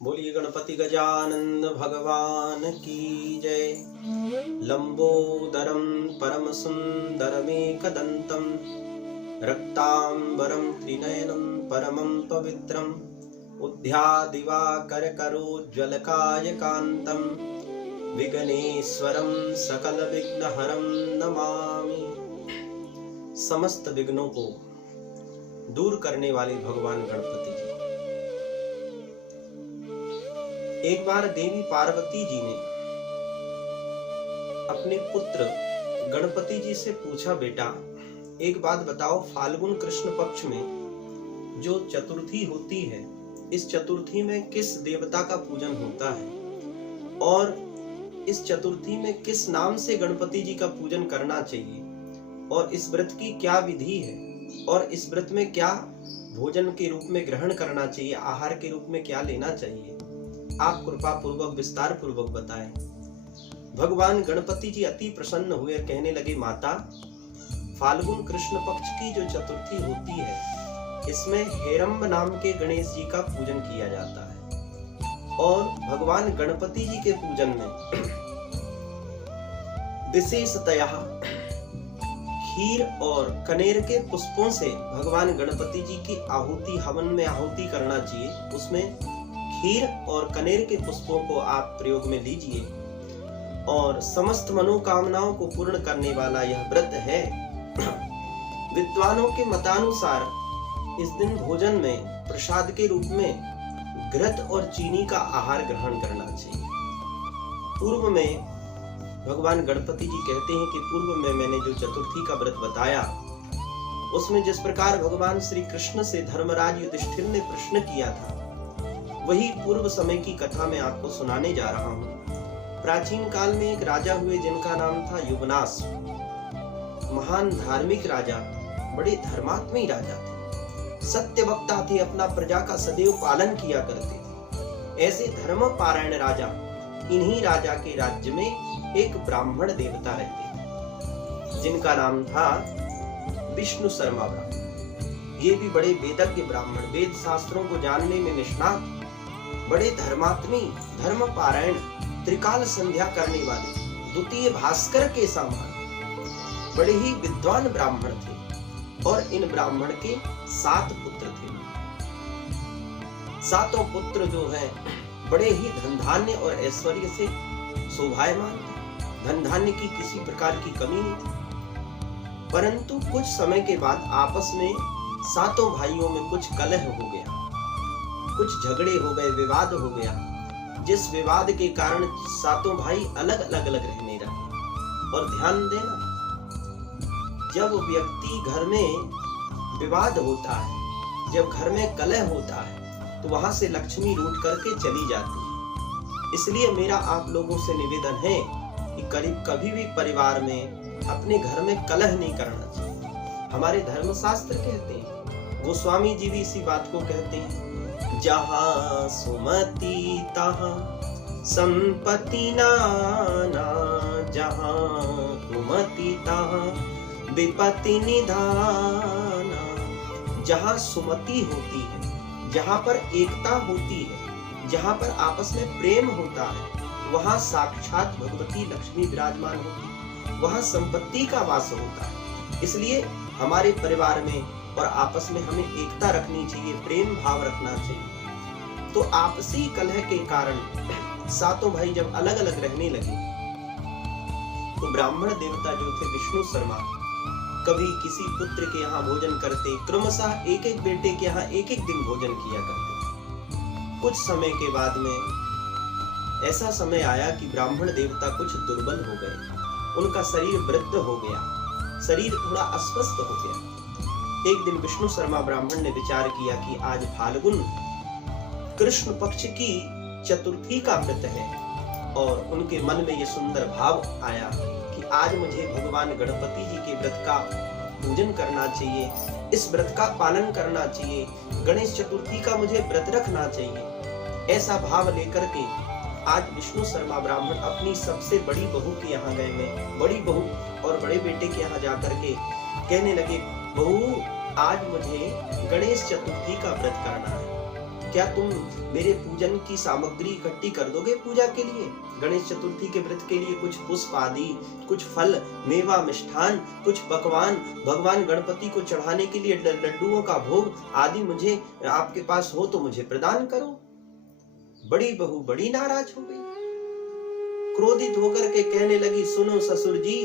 बोलिए गणपति गजानन भगवान की जय। लंबोदरम परम सुंदरमेकदंतम रक्तांबरम त्रिनयनम परमं पवित्रम उद्यादिवाकरकरोज्ज्वलकायकान्तं विघ्नेश्वरं सकल विघ्नहरं नमामि। समस्त विघ्नों को दूर करने वाले भगवान गणपति जी। एक बार देवी पार्वती जी ने अपने पुत्र गणपति जी से पूछा, बेटा एक बात बताओ, फाल्गुन कृष्ण पक्ष में जो चतुर्थी होती है, इस चतुर्थी में किस देवता का पूजन होता है और इस चतुर्थी में किस नाम से गणपति जी का पूजन करना चाहिए और इस व्रत की क्या विधि है और इस व्रत में क्या भोजन के रूप में ग्रहण करना चाहिए, आहार के रूप में क्या लेना चाहिए, आप कृपा पूर्वक विस्तार पूर्वक बताएं। भगवान गणपति जी अति प्रसन्न हुए, कहने लगे, माता फाल्गुन कृष्ण पक्ष की जो चतुर्थी होती है, इसमें हेरंब नाम के गणेश जी का पूजन किया जाता है और भगवान गणपति जी के पूजन में विशेषतया खीर और कनेर के पुष्पों से भगवान गणपति जी की आहुति, हवन में आहुति करना चाहिए। उसमें खीर और कनेर के पुष्पों को आप प्रयोग में लीजिए और समस्त मनोकामनाओं को पूर्ण करने वाला यह व्रत है। विद्वानों के मतानुसार इस दिन भोजन में प्रसाद के रूप में घृत और चीनी का आहार ग्रहण करना चाहिए। पूर्व में भगवान गणपति जी कहते हैं कि पूर्व में मैंने जो चतुर्थी का व्रत बताया, उसमें जिस प्रकार भगवान श्री कृष्ण से धर्मराज युधिष्ठिर ने प्रश्न किया था, वही पूर्व समय की कथा मैं आपको सुनाने जा रहा हूँ। प्राचीन काल में एक राजा हुए जिनका नाम था युवनास। महान धार्मिक राजा, बड़े धर्मात्मी राजा थे, सत्य वक्ता थे, अपना प्रजा का सदैव पालन किया करते थे। ऐसे धर्म पारायण राजा, इन्हीं राजा के राज्य में एक ब्राह्मण देवता रहते थे जिनका नाम था विष्णु शर्मा ब्राह्मण। ये भी बड़े वेदज्ञ ब्राह्मण, वेद शास्त्रों को जानने में निष्णात, बड़े धर्मात्मी, धर्म पारायण, त्रिकाल संध्या करने वाले, द्वितीय भास्कर के समान बड़े ही विद्वान ब्राह्मण थे और इन ब्राह्मण के 7 पुत्र थे। 7 पुत्र जो हैं बड़े ही धन धान्य और ऐश्वर्य से शोभायमान थे। धन धान्य की किसी प्रकार की कमी नहीं थी। परंतु कुछ समय के बाद आपस में 7 भाइयों में कुछ कलह हो गया, कुछ झगड़े हो गए, विवाद हो गया, जिस विवाद के कारण 7 भाई अलग अलग रहने लगे। और ध्यान देना, जब व्यक्ति घर में विवाद होता है, जब घर में कलह होता है, तो वहां से लक्ष्मी रूठ करके चली जाती है। इसलिए मेरा आप लोगों से निवेदन है कि कभी भी परिवार में, अपने घर में कलह नहीं करना चाहिए। हमारे धर्मशास्त्र कहते हैं, गोस्वामी जी भी इसी बात को कहते हैं, जहाँ सुमति तहाँ संपत्ति नाना, जहाँ कुमति तहाँ विपत्ति निधाना। जहाँ सुमति होती है, जहाँ पर एकता होती है, जहाँ पर आपस में प्रेम होता है, वहाँ साक्षात भगवती लक्ष्मी विराजमान होती है, वहाँ संपत्ति का वास होता है। इसलिए हमारे परिवार में और आपस में हमें एकता रखनी चाहिए, प्रेम भाव रखना चाहिए। तो आपसी कलह के कारण 7 भाई जब अलग अलग रहने लगे, तो ब्राह्मण देवता जो थे विष्णु शर्मा, कभी किसी पुत्र के यहाँ भोजन करते, क्रमशः एक एक बेटे के यहाँ एक एक दिन भोजन किया करते। कुछ समय के बाद में ऐसा समय आया कि ब्राह्मण देवता कुछ दुर्बल हो गए, उनका शरीर वृद्ध हो गया, शरीर थोड़ा अस्वस्थ हो गया। एक दिन विष्णु शर्मा ब्राह्मण ने विचार किया कि आज फाल्गुन कृष्ण पक्ष की चतुर्थी का व्रत है और उनके मन में ये सुंदर भाव आया कि आज मुझे भगवान गणपति जी के व्रत का पूजन करना चाहिए, इस व्रत का पालन करना चाहिए, गणेश चतुर्थी का मुझे व्रत रखना चाहिए। ऐसा भाव लेकर के आज विष्णु शर्मा ब्राह्मण अपनी सबसे बड़ी बहू के यहाँ गए हैं, बड़ी बहू और बड़े बेटे के यहाँ जाकर के कहने लगे, बहू आज मुझे गणेश चतुर्थी का व्रत करना है क्या तुम मेरे पूजन की सामग्री इकट्ठी कर दोगे पूजा के लिए? गणेश चतुर्थी के व्रत के लिए कुछ पुष्प आदि, कुछ फल, मेवा, मिष्ठान, कुछ पकवान, भगवान गणपति को चढ़ाने के लिए लड्डुओं का भोग आदि मुझे आपके पास हो तो मुझे प्रदान करो। बड़ी बहू बड़ी नाराज हो गई, क्रोधित होकर के कहने लगी, सुनो ससुर जी,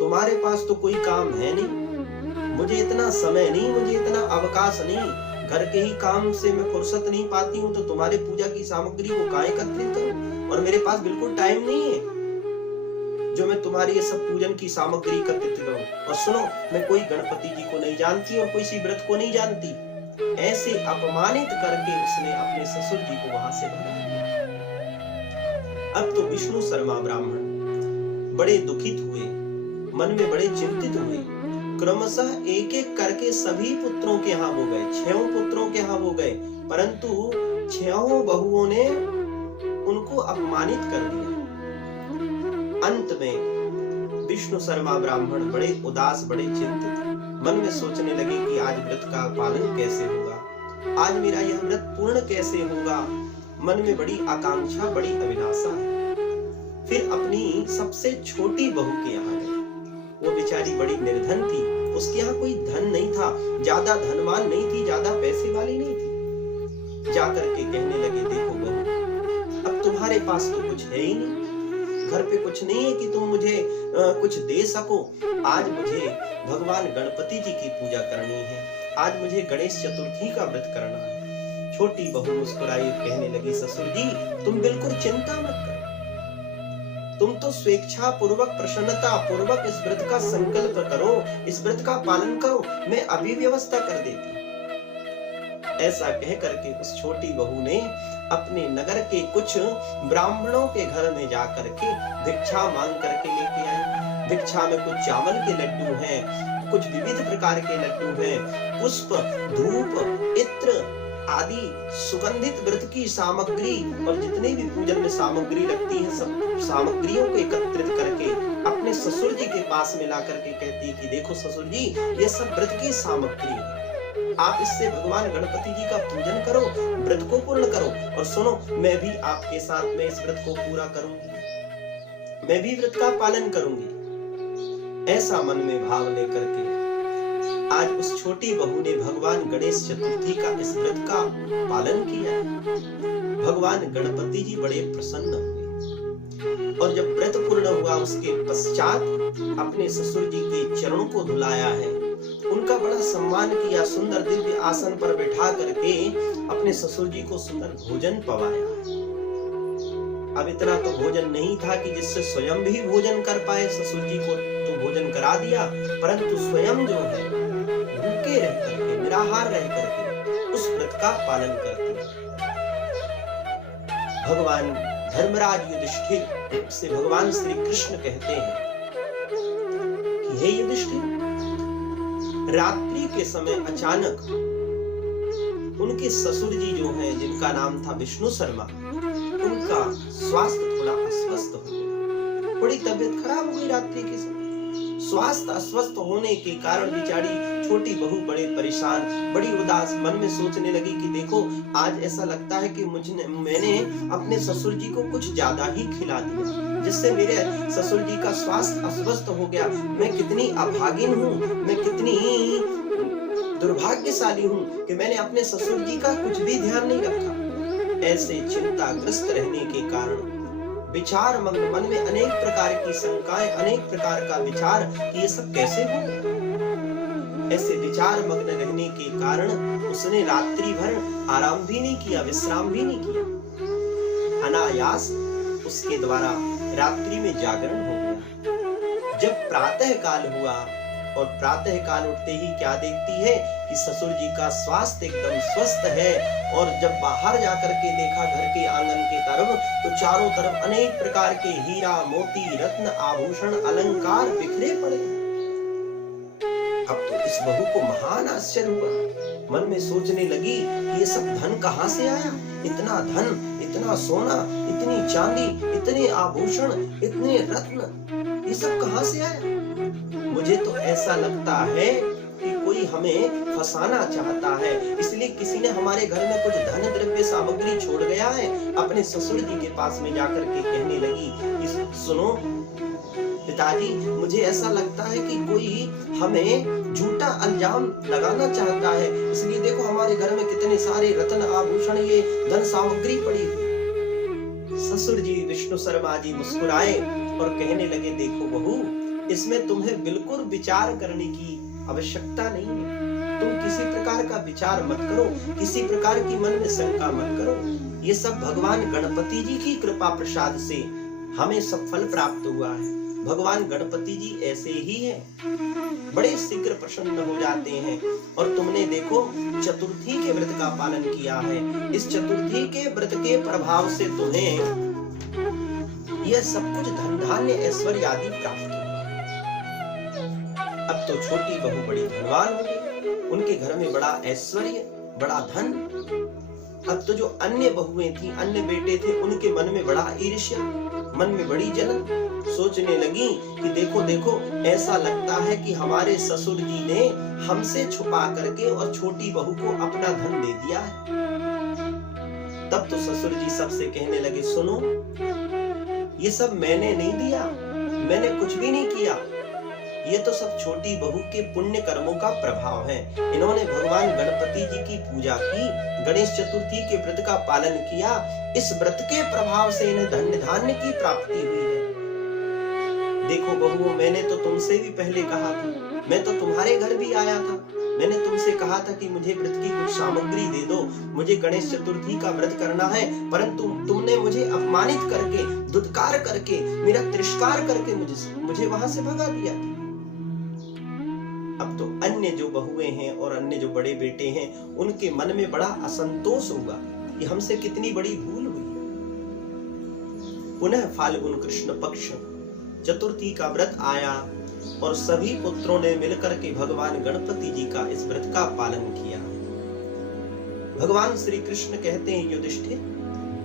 तुम्हारे पास तो कोई काम है नहीं, मुझे इतना समय नहीं, मुझे इतना अवकाश नहीं, घर के ही काम से मैं फुर्सत नहीं पाती हूँ, तो तुम्हारे पूजा की सामग्री को कहाँ एकत्रित करूं? और मेरे पास बिल्कुल टाइम नहीं है जो मैं तुम्हारी ये सब पूजन की सामग्री एकत्रित करूं। और सुनो, मैं कोई गणपति जी को नहीं जानती और कोई सी व्रत को नहीं जानती। ऐसे अपमानित करके उसने अपने ससुर जी को वहां से भगा दिया। अब तो विष्णु शर्मा ब्राह्मण बड़े दुखित हुए, मन में बड़े चिंतित हुए। क्रमशः एक एक करके सभी पुत्रों के यहाँ वो गए, 6 पुत्रों के यहाँ वो गए, परंतु 6 बहुओं ने उनको अपमानित कर दिया। अंत में विष्णु शर्मा ब्राह्मण बड़े उदास, बड़े चिंतित, मन में सोचने लगे कि आज व्रत का पालन कैसे होगा, आज मेरा यह व्रत पूर्ण कैसे होगा। मन में बड़ी आकांक्षा, बड़ी अभिलाषा है। फिर अपनी सबसे छोटी बहू के यहाँ गए। वो बेचारी बड़ी निर्धन थी, उसके यहाँ कोई धन नहीं था, ज्यादा धनवान नहीं थी, ज्यादा पैसे वाली नहीं थी। जाकर के कहने लगे, देखो बहू, अब तुम्हारे पास तो कुछ है ही नहीं, घर पे कुछ नहीं है कि तुम मुझे कुछ दे सको। आज मुझे भगवान गणपति जी की पूजा करनी है, आज मुझे गणेश चतुर्थी का व्रत करना है। छोटी बहू मुस्कुराई, कहने लगी, ससुर जी तुम बिल्कुल चिंता मत करो, तुम तो स्वेच्छा पूर्वक, प्रसन्नता पूर्वक इस व्रत का संकल्प करो, इस व्रत का पालन करो, मैं अभी व्यवस्था कर देती। ऐसा कह करके उस छोटी बहू ने अपने नगर के कुछ ब्राह्मणों के घर में जाकर के भिक्षा मांग करके लेके आई। भिक्षा में कुछ चावल के लड्डू हैं, कुछ विविध प्रकार के लड्डू हैं, पुष्प, धूप, इत्र आदि सुगंधित व्रत की सामग्री और जितने भी पूजन में सामग्री लगती है, सब सामग्रियों को एकत्रित करके अपने ससुर जी के पास में ला करके कहती है कि देखो ससुर जी, ये सब व्रत की सामग्री है, आप इससे भगवान गणपति जी का पूजन करो, व्रत को पूर्ण करो। और सुनो, मैं भी आपके साथ में इस व्रत को पूरा करूंगी, मैं भी व्रत का पालन करूंगी। ऐसा मन में भाव लेकर के आज उस छोटी बहू ने भगवान गणेश चतुर्थी का इस व्रत का पालन किया। भगवान गणपति जी बड़े प्रसन्न हुए और जब व्रत पूर्ण हुआ उसके पश्चात अपने ससुर जी के चरणों को धुलाया है, उनका बड़ा सम्मान किया, सुंदर दिव्य आसन पर बैठा करके अपने ससुर जी को सुंदर भोजन पवाया। अब इतना तो भोजन नहीं था कि जिससे स्वयं भी भोजन कर पाए, ससुर जी को तो भोजन करा दिया, परंतु स्वयं जो है भूखे रह करके, निराहार रह करके उस व्रत का पालन करती। भगवान धर्मराज युधिष्ठिर से भगवान श्री कृष्ण कहते हैं कि हे युधिष्ठिर, रात्रि के समय अचानक उनके ससुर जी जो हैं, जिनका नाम था विष्णु शर्मा, उनका स्वास्थ्य थोड़ा अस्वस्थ हो गया, बड़ी तबीयत खराब हो गई। रात्रि के समय स्वास्थ्य अस्वस्थ होने के कारण बेचारी छोटी बहू बड़े परेशान, बड़ी उदास, मन में सोचने लगी कि देखो, आज ऐसा लगता है कि मैंने अपने ससुर जी को कुछ ज्यादा ही खिला दिया, जिससे मेरे ससुर जी का स्वास्थ्य अस्वस्थ हो गया। मैं कितनी अभागिन हूँ, मैं कितनी दुर्भाग्यशाली हूँ कि मैंने अपने ससुर जी का कुछ भी ध्यान नहीं रखा। ऐसे चिंताग्रस्त रहने के कारण, विचार मग्न मन में अनेक प्रकार की शंकाएं, अनेक प्रकार का विचार कि ये सब कैसे हो। ऐसे विचार मग्न रहने के कारण उसने रात्रि भर आराम भी नहीं किया, विश्राम भी नहीं किया। अनायास उसके द्वारा रात्रि में जागरण हो गया। जब प्रातः काल हुआ और प्रातः काल उठते ही क्या देखती है कि ससुर जी का स्वास्थ्य एकदम स्वस्थ है। और जब बाहर जाकर के देखा घर के आंगन के तरफ, तो चारों तरफ अनेक प्रकार के हीरा, मोती, रत्न, आभूषण, अलंकार बिखरे पड़े। अब तो इस बहू को महान आश्चर्य हुआ, मन में सोचने लगी कि ये सब धन कहाँ से आया, इतना धन, इतना सोना, इतनी चांदी, इतने आभूषण, इतने रत्न, ये सब कहाँ से आया। मुझे तो ऐसा लगता है कि कोई हमें फंसाना चाहता है, इसलिए किसी ने हमारे घर में कुछ धन द्रव्य सामग्री छोड़ गया है। अपने ससुर जी के पास में जाकर के कहने लगी कि सुनो पिताजी, मुझे ऐसा लगता है कि कोई हमें झूठा इल्जाम लगाना चाहता है, इसलिए देखो हमारे घर में कितने सारे रत्न आभूषण ये धन सामग्री पड़ी। ससुर जी विष्णु शर्मा जी मुस्कुराए और कहने लगे देखो बहू, इसमें तुम्हें बिल्कुल विचार करने की आवश्यकता नहीं है। तुम किसी प्रकार का विचार मत करो, किसी प्रकार की मन में शंका मत करो। ये सब भगवान गणपति जी की कृपा प्रसाद से हमें सब फल प्राप्त हुआ है। भगवान गणपति जी ऐसे ही हैं, बड़े शीघ्र प्रसन्न हो जाते हैं। और तुमने देखो चतुर्थी के व्रत का पालन किया है, इस चतुर्थी के व्रत के प्रभाव से तुम्हें यह सब कुछ धन धान्य ऐश्वर्य आदि प्राप्त हुआ। अब तो छोटी बहू बड़ी धनवान हो गई, उनके घर में बड़ा ऐश्वर्य, बड़ा धन। अब तो जो अन्य बहुएं थी, अन्य बेटे थे, उनके मन में बड़ा ईर्ष्या, मन में बड़ी जलन। सोचने लगी कि देखो देखो, ऐसा लगता है कि हमारे ससुर जी ने हमसे छुपा करके और छोटी बहू को अपना धन दे दिया है। तब तो ससुर जी सबसे कहने लगे सुनो, ये सब मैंने नहीं दिया, मैंने कुछ भी नहीं किया, ये तो सब छोटी बहू के पुण्य कर्मों का प्रभाव है। इन्होंने भगवान गणपति जी की पूजा की, गणेश चतुर्थी के व्रत का पालन किया, इस व्रत के प्रभाव से इन्हें धन्य धान्य की प्राप्ति हुई है। देखो बहुओं, मैंने तो तुमसे भी पहले कहा था, मैं तो तुम्हारे घर भी आया था, मैंने तुमसे कहा था कि मुझे व्रत की कुछ सामग्री दे दो, मुझे गणेश चतुर्थी का व्रत करना है, परंतु तुमने मुझे अपमानित करके, दुत्कार करके, मेरा तिरस्कार करके मुझे वहां से भगा दिया। अब तो अन्य जो बहुएं हैं और अन्य जो बड़े बेटे हैं, उनके मन में बड़ा असंतोष होगा कि हमसे कितनी बड़ी भूल हुई। पुनः फाल्गुन कृष्ण पक्ष चतुर्थी का व्रत आया और सभी पुत्रों ने मिलकर के भगवान गणपति जी का इस व्रत का पालन किया। भगवान श्री कृष्ण कहते हैं युधिष्ठिर,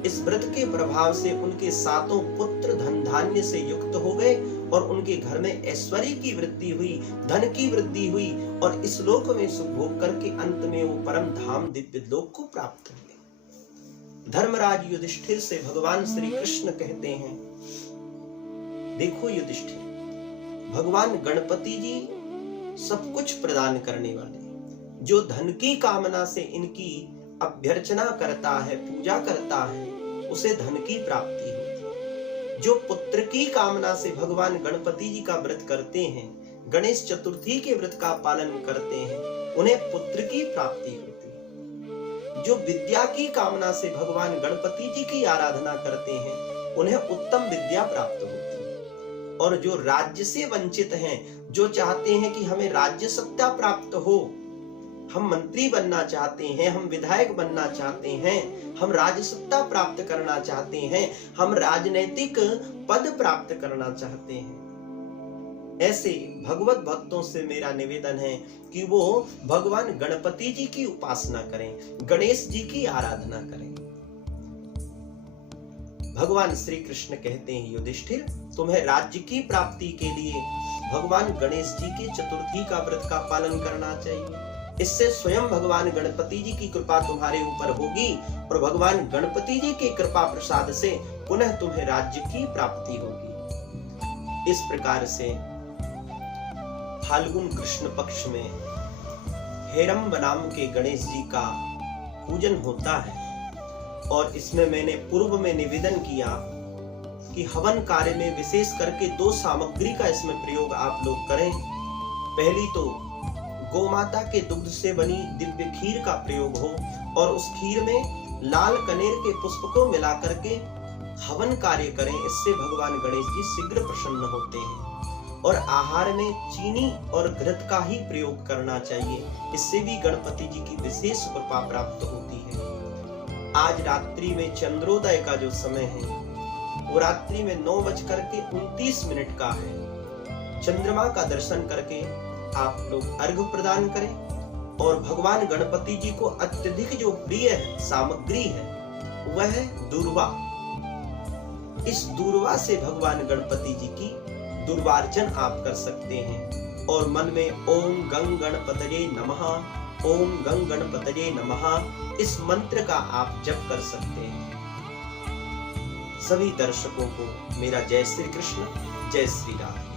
इस व्रत के प्रभाव से उनके सातों पुत्र धन धान्य से युक्त हो गए और उनके घर में ऐश्वर्य की वृद्धि हुई, धन की वृद्धि हुई और इस लोक में सुख भोग करके अंत में वो परम धाम दिव्य लोक को प्राप्त हुए। धर्मराज युधिष्ठिर से भगवान श्री कृष्ण कहते हैं देखो युधिष्ठिर, भगवान गणपति जी सब कुछ प्रदान करने वाले, जो धन की कामना से इनकी अभ्यर्चना करता है, पूजा करता है, उसे धन की प्राप्ति होती है। जो पुत्र की कामना से भगवान गणपति जी का व्रत करते हैं, गणेश चतुर्थी के व्रत का पालन करते हैं, उन्हें पुत्र की प्राप्ति होती है। जो विद्या की कामना से भगवान गणपति जी की आराधना करते हैं, उन्हें उत्तम विद्या प्राप्त होती है। और जो राज्य से वंचित हैं, जो चाहते हैं कि हमें राज्य सत्ता प्राप्त हो, हम मंत्री बनना चाहते हैं, हम विधायक बनना चाहते हैं, हम राज्य सत्ता प्राप्त करना चाहते हैं, हम राजनैतिक पद प्राप्त करना चाहते हैं, ऐसे भगवत भक्तों से मेरा निवेदन है कि वो भगवान गणपति जी की उपासना करें, गणेश जी की आराधना करें। भगवान श्री कृष्ण कहते हैं युधिष्ठिर, तुम्हें राज्य की प्राप्ति के लिए भगवान गणेश जी की चतुर्थी का व्रत का पालन करना चाहिए। इससे स्वयं भगवान गणपति जी की कृपा तुम्हारे ऊपर होगी और भगवान गणपति जी की कृपा प्रसाद से पुनः तुम्हें राज्य की प्राप्ति होगी। इस प्रकार से फाल्गुन कृष्ण पक्ष में हेरंब नाम के गणेश जी का पूजन होता है और इसमें मैंने पूर्व में निवेदन किया कि हवन कार्य में विशेष करके 2 सामग्री का इसमें प्रयोग आप लोग करें। पहली तो गोमाता के दुग्ध से बनी दिव्य खीर का प्रयोग हो और उस खीर में लाल कनेर के पुष्प को मिला करके हवन कार्य करें। इससे भगवान गणेश जी शीघ्र प्रसन्न होते हैं। और आहार में चीनी और घृत का ही प्रयोग करना चाहिए, इससे भी गणपति जी की विशेष कृपा प्राप्त होती है। आज रात्रि में चंद्रोदय का जो समय है वो रात्रि में 9:29 का है। चंद्रमा का दर्शन करके आप लोग अर्घ्य प्रदान करें और भगवान गणपति जी को अत्यधिक जो प्रिय है सामग्री है वह है दूर्वा। इस दूर्वा से भगवान गणपति जी की दुर्वार्चन आप कर सकते हैं। और मन में ओम गं गणपतये नमः, ओम गं गणपतये नमः इस मंत्र का आप जप कर सकते हैं। सभी दर्शकों को मेरा जय श्री कृष्ण, जय श्री राम।